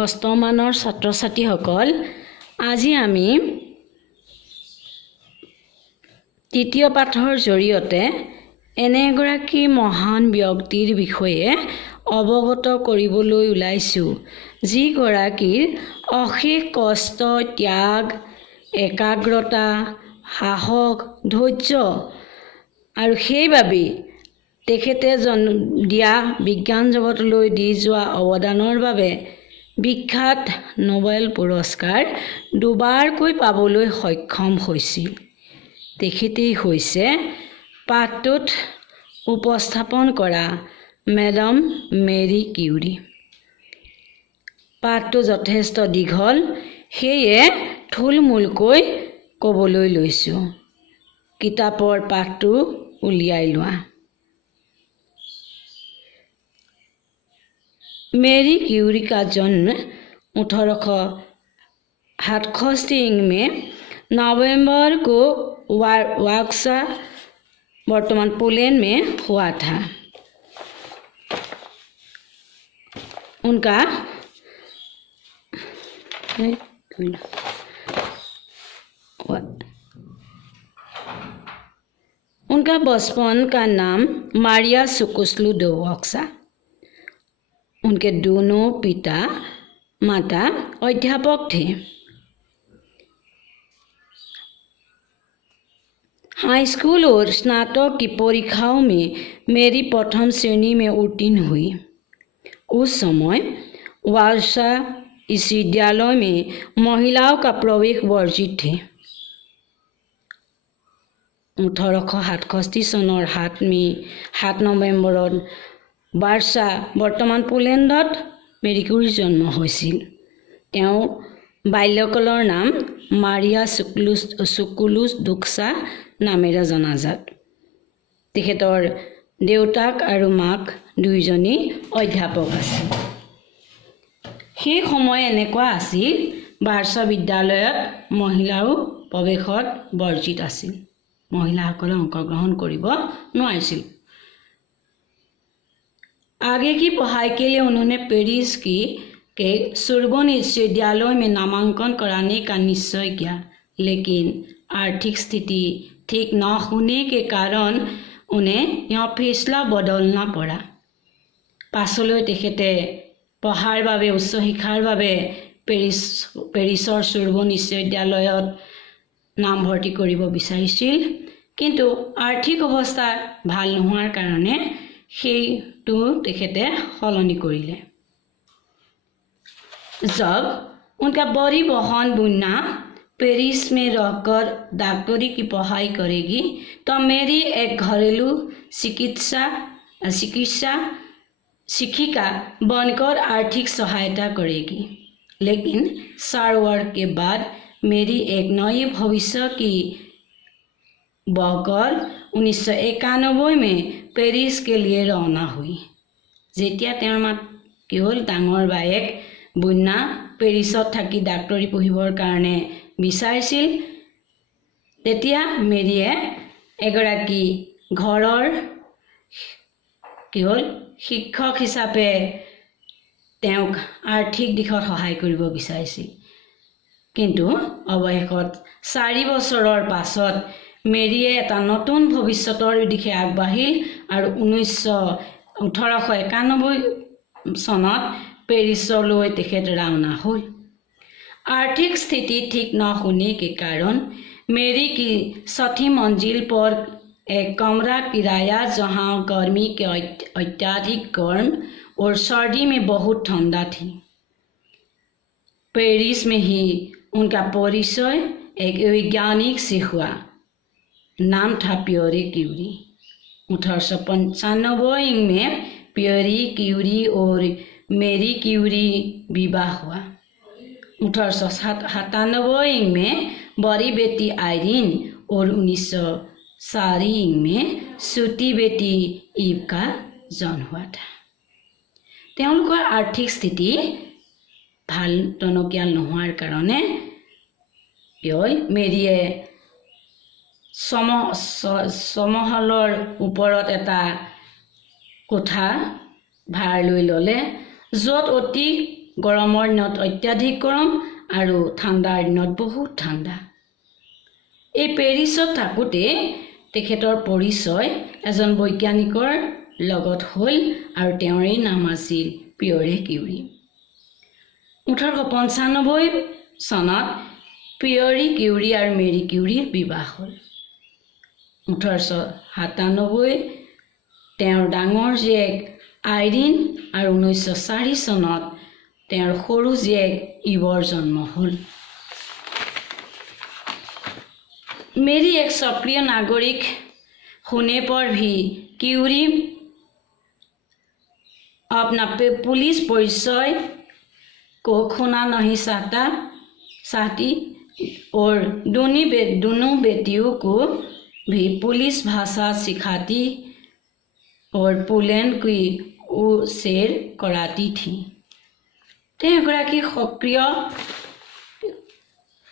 অষ্টমানৰ ছাত্ৰ ছাত্ৰীসকল, আজি আমি তৃতীয় পাঠৰ জৰিয়তে এনে এগৰাকী মহান ব্যক্তিৰ বিষয়ে অৱগত কৰিবলৈ ওলাইছোঁ, যিগৰাকীৰ অশেষ কষ্ট, ত্যাগ, একাগ্ৰতা, সাহস, ধৈৰ্য আৰু সেইবাবেই তেখেতে দিয়া বিজ্ঞান জগতলৈ দি যোৱা অৱদানৰ বাবে বিখ্যাত নোবেল পুৰস্কাৰ দুবাৰকৈ পাবলৈ সক্ষম হৈছিল। তেখেতেই হৈছে পাঠটোত উপস্থাপন কৰা মেডাম মেৰী কিউৰী। পাঠটো যথেষ্ট দীঘল, সেয়ে থুলমূলকৈ ক'বলৈ লৈছোঁ। কিতাপৰ পাঠটো উলিয়াই লোৱা। मेरी क्यूरी का जन्म 1867 में नवंबर को वार्सा वर्तमान पोलैंड में हुआ था। उनका बचपन का नाम मारिया सुकुस्लुडोवस्का। उनके दोनों पिता माता अध्यापक थे। हाई स्कूल और स्नातक की परीक्षाओं में मेरी प्रथम श्रेणी में उत्तीर्ण हुई। उस समय वार्सा विश्वविद्यालय में महिलाओं का प्रवेश वर्जित थे। 1867 চনৰ 7 নৱেম্বৰত वार्सा वर्तमान पोलैंडत मेरी क्यूरीৰ জন্ম হৈছিল। তেওঁ বাল্যকালৰ নাম মাৰিয়া সুকুলুডোৱস্কা নামেৰে জনাজাত। তেখেতৰ দেউতাক আৰু মাক দুইজনী অধ্যাপক আছিল। সেই সময় এনেকুৱা আছিল, वार्सा বিদ্যালয়ত মহিলাও প্ৰৱেশত বৰ্জিত আছিল। মহিলাসকলে অংশগ্ৰহণ কৰিব নোৱাৰিছিল। आगे की पढ़ाई के लिए उन्होंने पेरिस के सोर्बोन विश्वविद्यालय में नामांकन कराने का निश्चय किया, लेकिन आर्थिक स्थिति ठीक न होने के कारण उन्हें यह फैसला बदलना पड़ा। पाछলৈ তেখেতে পঢ়াৰ বাবে উচ্চ শিক্ষাৰ বাবে পেৰিছৰ সোৰবন বিশ্ববিদ্যালয়ত নামভৰ্তি কৰিব বিচাৰিছিল, কিন্তু আৰ্থিক অৱস্থা ভাল নোহোৱাৰ কাৰণে সেইটো তেখেতে সলনি কৰিলে। जब उनका बड़ी बहन बुन्ना पेरिस में रहकर डॉक्टरी की पढ़ाई करेगी, तो मेरी एक घरेलू शिक्षिका बनकर आर्थिक सहायता करेगी। लेकिन 4 वर्ष के बाद मेरी एक नई भविष्य की बहकर 1991 में पेरिस के लिए रवाना हुई। যেতিয়া তেওঁৰ মাত কি হ'ল, ডাঙৰ বায়েক বুন্না পেৰিছত থাকি ডাক্তৰী পঢ়িবৰ কাৰণে বিচাৰিছিল, তেতিয়া মেৰীয়ে এগৰাকী ঘৰৰ কি হ'ল শিক্ষক হিচাপে তেওঁক আৰ্থিক দিশত সহায় কৰিব বিচাৰিছিল। কিন্তু অৱশেষত 4 বছৰৰ পাছত মেৰীয়ে এটা নতুন ভৱিষ্যতৰ দিশে আগবাঢ়িল আৰু 1891 চনত पेरिसলৈ তেখেত ৰাওনা হ'ল। आर्थिक स्थिति ठीक न होने के कारण मेरी की 6ठी मंजिल पर एक कमरा किराया, जहां गर्मी के अत्यधिक गर्म और सर्दी में बहुत ठंडा थी। पेरिस में ही उनका परिचय एक वैज्ञानिक से हुआ। नाम था पियरे क्यूरी। 1895 में पियरे क्यूरी और मेरी क्यूरी विवाह हुआ। 1897 में बड़ी बेटी आयरिन और 1904 में छोटी बेटी ईव का जन्म हुआ था। তেওঁলোকৰ আৰ্থিক স্থিতি ভাল টনকিয়াল নোহোৱাৰ কাৰণে মেৰীয়ে সমহলৰ ওপৰত এটা কোঠা ভাড়া লৈ ল'লে, য'ত অতি গৰমৰ দিনত অত্যাধিক গৰম আৰু ঠাণ্ডাৰ দিনত বহুত ঠাণ্ডা। এই পেৰিছত থাকোঁতে তেখেতৰ পৰিচয় এজন বৈজ্ঞানিকৰ লগত হ'ল আৰু তেওঁৰেই নাম আছিল পিয়ৰে কিউৰী। 1895 চনত পিয়ৰি কিউৰী আৰু মেৰী কিউৰীৰ বিবাহ হ'ল। 1897 তেওঁৰ ডাঙৰ জীয়েক আইৰিন আৰু 1904 চনত তেওঁৰ সৰু জীয়েক ইভৰ জন্ম হ'ল। मेरी एक सक्रिय नागरिक होने पर भी क्यूरी अपना पुलिस परिचय को खोना नहीं चाहती और दोनों बेटियों को भी पुलिस भाषा सिखाती और पोलैंड की सैर कराती थी। एगराकी सक्रिय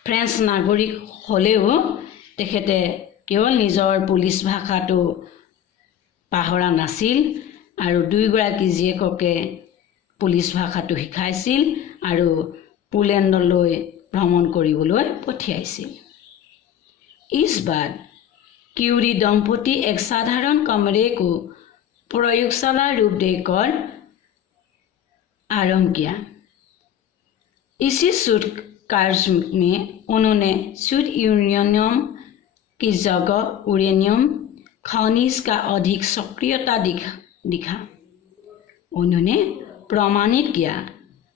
फ्रेंच नागरिक हलेও তেখেতে কেৱল নিজৰ পুলিচ ভাষাটো পাহৰা নাছিল আৰু দুইগৰাকী জীয়েককে পুলিচ ভাষাটো শিকাইছিল আৰু পোলেণ্ডলৈ ভ্ৰমণ কৰিবলৈ পঠিয়াইছিল। इस बाद क्यूरी दंपति एक साधारण कमरे को प्रयोगशाला रूप देकर आरंभ किया। इसी शोध कार्य में उन्होंने शुद्ध यूरेनियम की जगह यूरेनियम खनिज का अधिक सक्रियता दिखा। उन्होंने प्रमाणित किया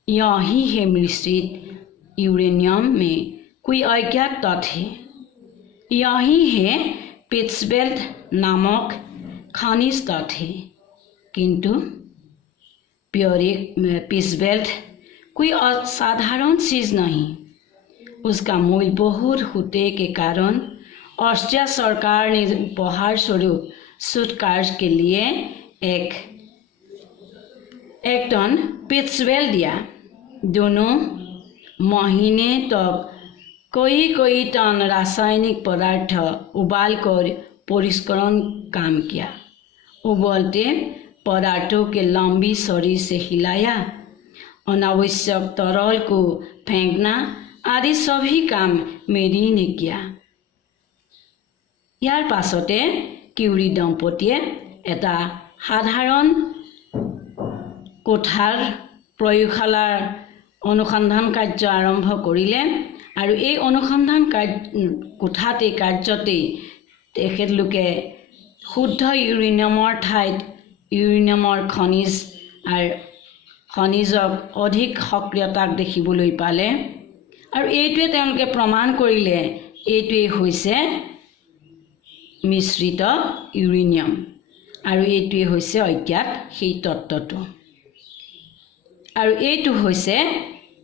यही है मिश्रित यूरेनियम में कोई अज्ञात तत्व है। यही है पिट्सबेल्ट नामक खनिज तत्व है, किंतु पिट्सबेल्ट कोई असाधारण चीज नहीं। उसका मूल्य बहुत होने के कारण ऑस्ट्रिया सरकार ने उपहार स्वरूप शोध कार्य के लिए एक टन पिट्सबेल्ट दिया। दोनों महीने तक कई टन रासायनिक पदार्थ उबालकर परिष्करण काम किया। उबलते पदार्थों के लंबी शरीर से हिलाया, अनावश्यक तरल को फेंकना आदि सभी काम मेरी ने किया। यार पाछते किউৰী दंपतिয়ে এটা সাধাৰণ কোঠাৰ প্ৰয়োগশালাৰ অনুসন্ধান কাৰ্য আৰম্ভ কৰিলে আৰু এই অনুসন্ধান কোঠাতে কাৰ্যতে তেখেতলোকে শুদ্ধ ইউৰেনিয়ামৰ ঠাইত ইউৰেনিয়ামৰ খনিজক অধিক সক্ৰিয়তাক দেখিবলৈ পালে আৰু এইটোৱে তেওঁলোকে প্ৰমাণ কৰিলে এইটোৱে হৈছে মিশ্ৰিত ইউৰেনিয়াম আৰু এইটোৱে হৈছে অজ্ঞাত সেই তত্ত্বটো আৰু এইটো হৈছে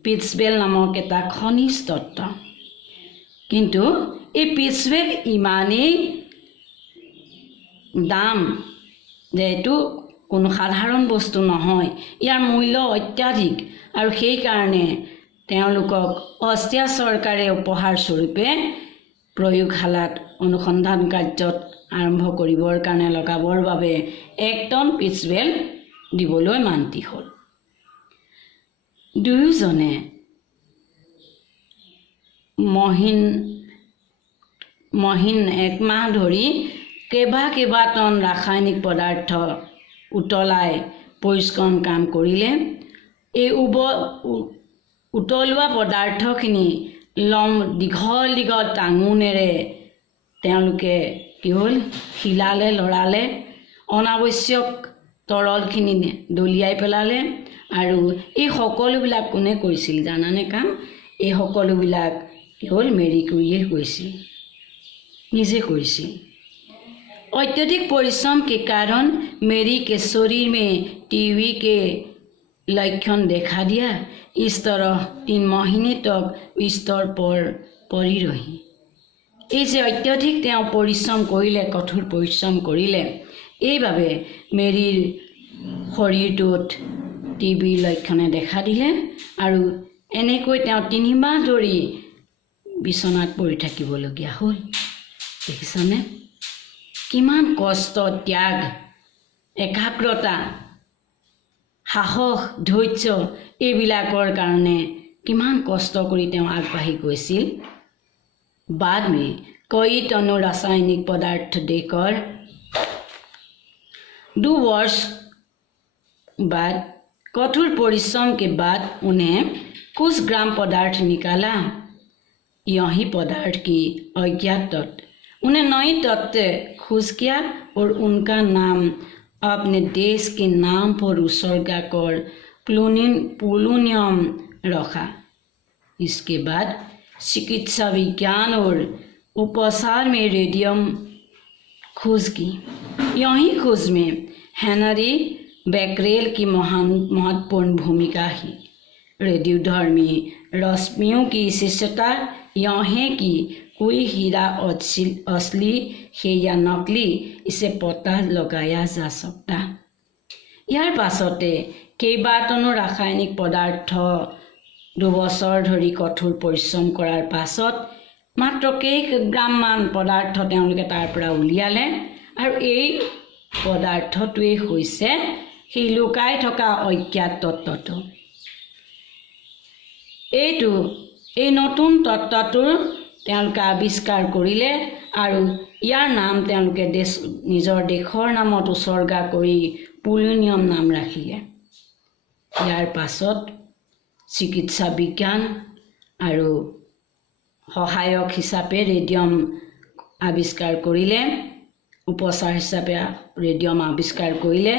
পিটসবেল নামক এটা খনিজ তত্ত্ব। কিন্তু এই পিটসবেল ইমানেই দাম যে এইটো কোনো সাধাৰণ বস্তু নহয়, ইয়াৰ মূল্য অত্যাধিক আৰু সেই কাৰণে তেওঁলোকক অষ্ট্ৰিয়া চৰকাৰে উপহাৰ স্বৰূপে প্ৰয়োগশালাত অনুসন্ধান কাৰ্যত আৰম্ভ কৰিবৰ কাৰণে লগাবৰ বাবে 1 টন পিটসবেল দিবলৈ মান্তি হ'ল। দুয়োজনে মহিন 1 মাহ ধৰি কেইবা টন ৰাসায়নিক পদাৰ্থ উতলাই পৰিষ্কৰণ কাম কৰিলে। এই উতলোৱা পদাৰ্থখিনি দীঘল টাঙোনেৰে তেওঁলোকে কি হ'ল হিলালে লৰালে, অনাৱশ্যক তৰলখিনি দলিয়াই পেলালে আৰু এই সকলোবিলাক কোনে কৰিছিল জানানে কাম? এই সকলোবিলাক কি হ'ল মেৰী কিউৰীয়ে কৰিছিল, নিজে কৰিছিল। अत्यधिक परिश्रम के कारण मेरी के शरीर में टीबी के लक्षण देखा दिया। इस तरह 3 महीने तक बिस्तर पर पड़ी रही। এই যে অত্যধিক তেওঁ পৰিশ্ৰম কৰিলে, কঠোৰ পৰিশ্ৰম কৰিলে, এইভাবে মেৰীৰ শৰীৰটোত টিবিৰ লক্ষণে দেখা দিলে আৰু এনেকৈ তেওঁ 3 মাহ ধৰি বিছনাত পৰি থাকিবলগীয়া হ'ল। দেখিছানে কিমান কষ্ট, ত্যাগ, একাগ্ৰতা, সাহস ধৈৰ্য এইবিলাকৰ কাৰণে কিমান কষ্ট কৰি তেওঁ আগবাঢ়ি গৈছিল। बाद में कई टनों रासायनिक पदार्थ देकर 2 वर्ष बाद कठोर परिश्रम के बाद उन्हें कुछ ग्राम पदार्थ निकाला। यही पदार्थ की अज्ञात तत्व उन्हें नई तत्व खोज किया और उनका नाम अपने देश के नाम पर उत्सर्गा कर पोलोनियम रखा। इसके बाद चिकित्सा विज्ञान और उपचार में रेडियम खोज की। यही खोज में हेनरी बेकरेल की महत्वपूर्ण भूमिका है। रेडियोधर्मी रश्मियों की विशेषता यह है कि कोई हीरा असली है या नकली इसे पता लगाया जा सकता। यार पाछते केइबाटनो रासायनिक पदार्थ 2 বছৰ ধৰি কঠোৰ পৰিশ্ৰম কৰাৰ পাছত মাত্ৰ কেইগ্ৰামমান পদাৰ্থ তেওঁলোকে তাৰ পৰা উলিয়ালে আৰু এই পদাৰ্থটোৱে হৈছে সেই লুকাই থকা অজ্ঞাত তত্ত্বটো। এই নতুন তত্ত্বটোৰ তেওঁলোকে আৱিষ্কাৰ কৰিলে আৰু ইয়াৰ নাম তেওঁলোকে নিজৰ দেশৰ নামত উৎসৰ্গা কৰি পোলোনিয়াম নাম ৰাখিলে। ইয়াৰ পাছত চিকিৎসা বিজ্ঞান আৰু সহায়ক হিচাপে ৰেডিয়াম আৱিষ্কাৰ কৰিলে, উপচাৰ হিচাপে ৰেডিয়াম আৱিষ্কাৰ কৰিলে।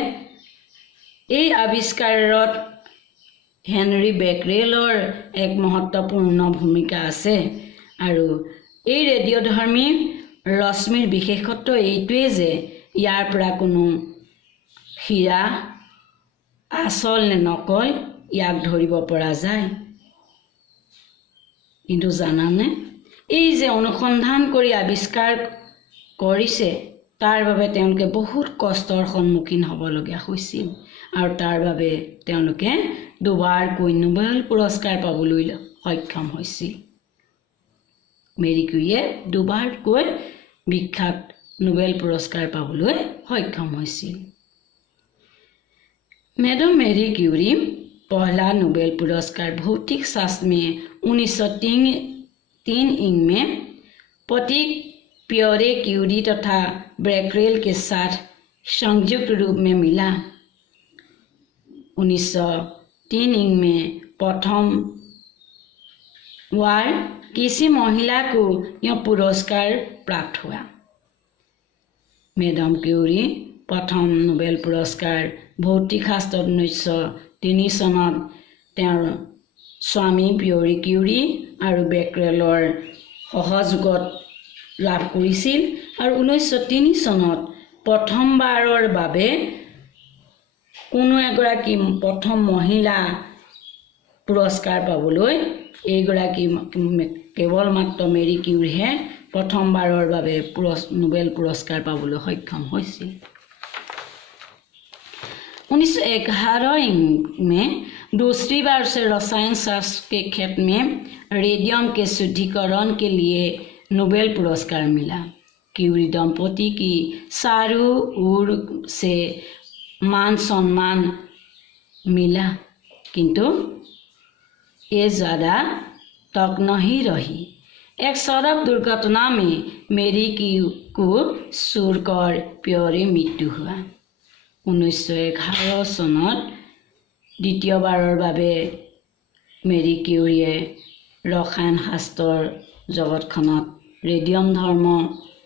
এই আৱিষ্কাৰত হেনৰি বেকৰেলৰ এক মহত্বপূৰ্ণ ভূমিকা আছে আৰু এই ৰেডিঅ'ধৰ্মী ৰশ্মিৰ বিশেষত্ব এইটোৱে যে ইয়াৰ পৰা কোনো হীৰা আসল নে নকল ইয়াক ধৰিব পৰা যায়। কিন্তু জানানে এই যে অনুসন্ধান কৰি আৱিষ্কাৰ কৰিছে তাৰ বাবে তেওঁলোকে বহুত কষ্টৰ সন্মুখীন হ'বলগীয়া হৈছিল আৰু তাৰ বাবে তেওঁলোকে 2বাৰকৈ নোবেল পুৰস্কাৰ পাবলৈ সক্ষম হৈছিল। মেৰী কিউৰীয়ে 2বাৰকৈ বিখ্যাত নোবেল পুৰস্কাৰ পাবলৈ সক্ষম হৈছিল। मैडम मेरी क्यूरी पहला नोबेल पुरस्कार भौतिक शास्त्र में 1903 में पति पियरे क्यूरी तथा बेकरेल के साथ संयुक्त रूप में मिला। 1903 में प्रथम बार किसी महिला को यह पुरस्कार प्राप्त हुआ। मैडम क्यूरी प्रथम नोबेल पुरस्कार भौतिक शास्त्र 1903 চনত তেওঁৰ স্বামী পিয়ৰি কিউৰী আৰু বেকৰেলৰ সহযোগত লাভ কৰিছিল আৰু 1903 চনত প্ৰথমবাৰৰ বাবে কোনো এগৰাকী প্ৰথম মহিলা পুৰস্কাৰ পাবলৈ এইগৰাকী কেৱল মাত্ৰ মেৰী কিউৰীহে প্ৰথমবাৰৰ বাবে নোবেল পুৰস্কাৰ পাবলৈ সক্ষম হৈছিল। 1911 में दूसरी बार से रसायन शास्त्र के क्षेत्र में रेडियम के शुद्धिकरण के लिए नोबेल पुरस्कार मिला। क्यूरी दंपति की चारों ओर से मान सम्मान मिला, किंतु ये ज़्यादा तक नहीं रही। एक सड़क दुर्घटना में मेरी को सुरकर पियरे मृत्यु हुआ। 1911 চনত দ্বিতীয়বাৰৰ বাবে মেৰী কিউৰীয়ে ৰসায়ন শাস্ত্ৰৰ জগতখনত ৰেডিয়াম ধৰ্ম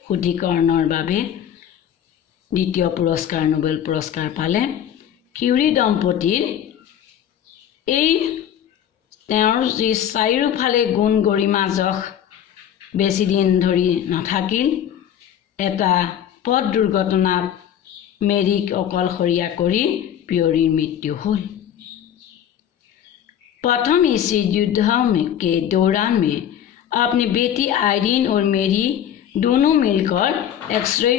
শুদ্ধিকৰণৰ বাবে দ্বিতীয় পুৰস্কাৰ নোবেল পুৰস্কাৰ পালে। কিউৰী দম্পতীৰ এই তেওঁৰ যি চাৰিওফালে গুণ গৰিমা যশ বেছি দিন ধৰি নাথাকিল। এটা পথ দুৰ্ঘটনাত मेरीक अकलशरिया करी पियरीर मृत्यु हुल। प्रथम विश्व युद्ध के दौरान में अपनी बेटी आयरीन और मेरी दोनों मिलकर एक्सरे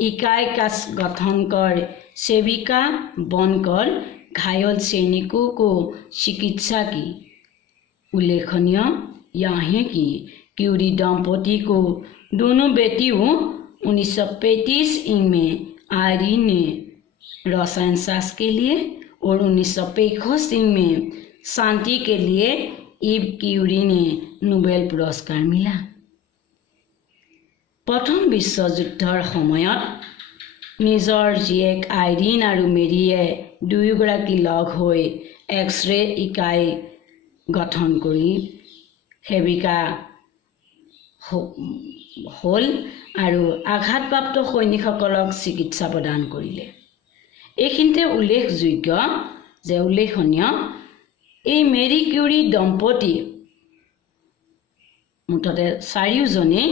इकाई का गठन कर सेविका बनकर घायल सैनिकों को चिकित्सा की। उल्लेखनीय यह है कि क्यूरी दंपति को दोनों बेटियों 1935 में आयरीन ने रसायन शास्त्र के लिए और 1965 में शांति के लिए इव क्यूरी ने নোবেল पुरस्कार मिला। प्रथम विश्वयुद्धर সময়ত নিজৰ জীয়েক আইৰিন আৰু মেৰিয়ে দুয়োগৰাকী লগ হৈ এক্স-ৰে ইকাই গঠন কৰি সেৱিকা হ'ল আৰু আঘাতপ্ৰাপ্ত সৈনিকসকলক চিকিৎসা প্ৰদান কৰিলে। এইখিনিতে উল্লেখনীয় এই মেৰী কিউৰী দম্পতি মুঠতে চাৰিওজনেই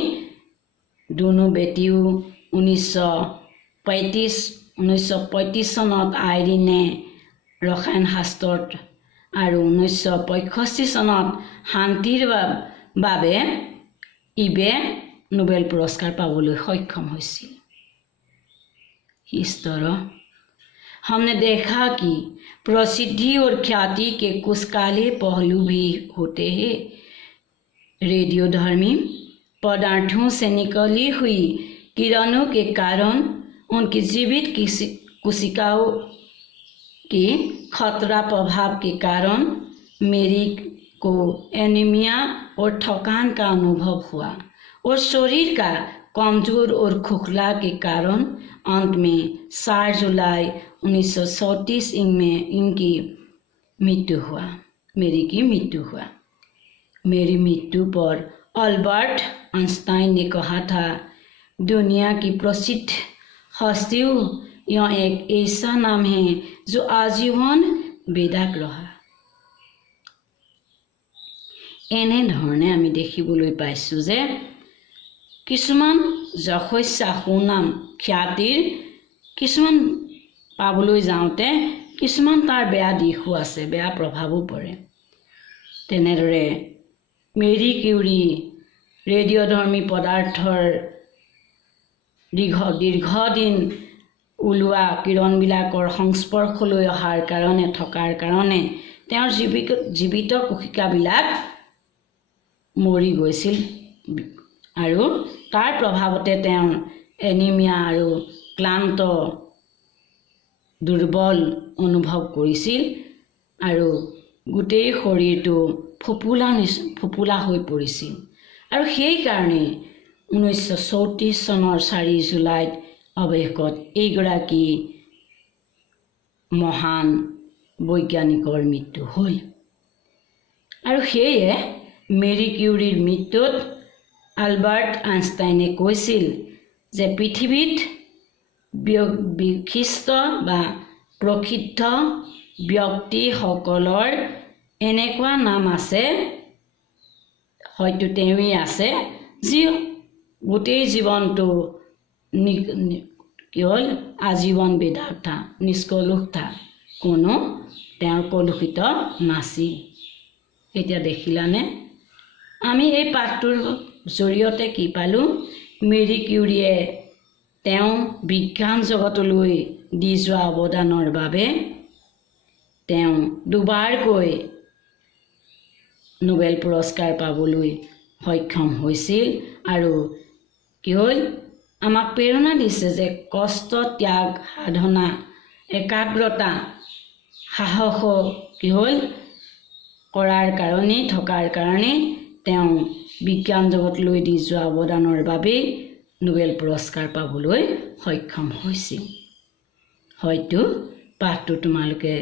দুনো বেটিও 1935 চনত আইৰিনে ৰসায়ন শাস্ত্ৰত আৰু 1965 চনত শান্তিৰ বাবে ইবে নোবেল পুৰস্কাৰ পাবলৈ সক্ষম হৈছিল। इस तरह हमने देखा कि प्रसिद्धि और ख्याति के कुछ काले पहलू भी होते हैं। रेडियोधर्मी पदार्थों से निकली हुई किरणों के कारण उनकी जीवित कोशिकाओं के खतरा प्रभाव के कारण मेरी को एनीमिया और थकान का अनुभव हुआ और शरीर का कमजोर और खोखला के कारण अंत में 4 जुलाई 1934 में इनकी मृत्यु हुआ। मेरी की मृत्यु हुआ। मेरी मृत्यु पर अल्बर्ट आइंस्टाइन ने कहा था, दुनिया की प्रसिद्ध हस्तियों यह एक ऐसा नाम है जो आजीवन বেদাক रहा। এনেধৰণে আমি দেখিবলৈ পাইছোঁ যে কিছুমান যশস্যা সুনাম খ্যাতিৰ কিছুমান পাবলৈ যাওঁতে কিছুমান তাৰ বেয়া দিশো আছে, বেয়া প্ৰভাৱো পৰে। তেনেদৰে মেৰী কিউৰী ৰেডিঅ'ধৰ্মী পদাৰ্থৰ দীৰ্ঘদিন ওলোৱা কিৰণবিলাকৰ সংস্পৰ্শলৈ অহাৰ কাৰণে থকাৰ কাৰণে তেওঁৰ জীৱিত কোশিকাবিলাক মৰি গৈছিল আৰু তাৰ প্ৰভাৱতে তেওঁ এনিমিয়া আৰু ক্লান্ত দুৰ্বল অনুভৱ কৰিছিল আৰু গোটেই শৰীৰটো ফোপোলা হৈ পৰিছিল। আৰু সেইকাৰণে 1934 চনৰ 4 জুলাইত অৱশেষত এইগৰাকী মহান বৈজ্ঞানিকৰ মৃত্যু হ'ল। আৰু সেয়ে মেৰী কিউৰীৰ মৃত্যুত আলবাৰ্ট আইনষ্টাইনে কৈছিল যে পৃথিৱীত বিশিষ্ট বা প্ৰসিদ্ধ ব্যক্তিসকলৰ এনেকুৱা নাম আছে, হয়তো তেওঁৱেই আছে, যি গোটেই জীৱনটো কি হ'ল আজীৱন বেদাৰ্থা নিষ্কলুষতা, কোনো তেওঁৰ কলুষিত নাছিল। এতিয়া দেখিলানে আমি এই পাঠটোৰ জৰিয়তে কি পালোঁ? মেৰী কিউৰীয়ে তেওঁ বিজ্ঞান জগতলৈ দি যোৱা অৱদানৰ বাবে তেওঁ দুবাৰকৈ নোবেল পুৰস্কাৰ পাবলৈ সক্ষম হৈছিল আৰু কি হ'ল আমাক প্ৰেৰণা দিছে যে কষ্ট, ত্যাগ, সাধনা, একাগ্ৰতা, সাহস কি হ'ল কৰাৰ কাৰণেই থকাৰ কাৰণে তেওঁ বিজ্ঞান জগতলৈ দি যোৱা অৱদানৰ বাবেই নোবেল পুৰস্কাৰ পাবলৈ সক্ষম হৈছিল। হয়তো পাঠটো তোমালোকে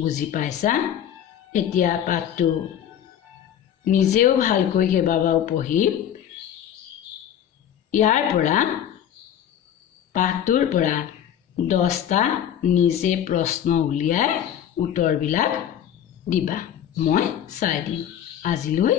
বুজি পাইছা। এতিয়া পাঠটো নিজেও ভালকৈ কেইবাবাৰো পঢ়ি ইয়াৰ পৰা পাঠটোৰ পৰা 10টা নিজে প্ৰশ্ন উলিয়াই উত্তৰবিলাক দিবা। মই চাই দিম। আজিলৈ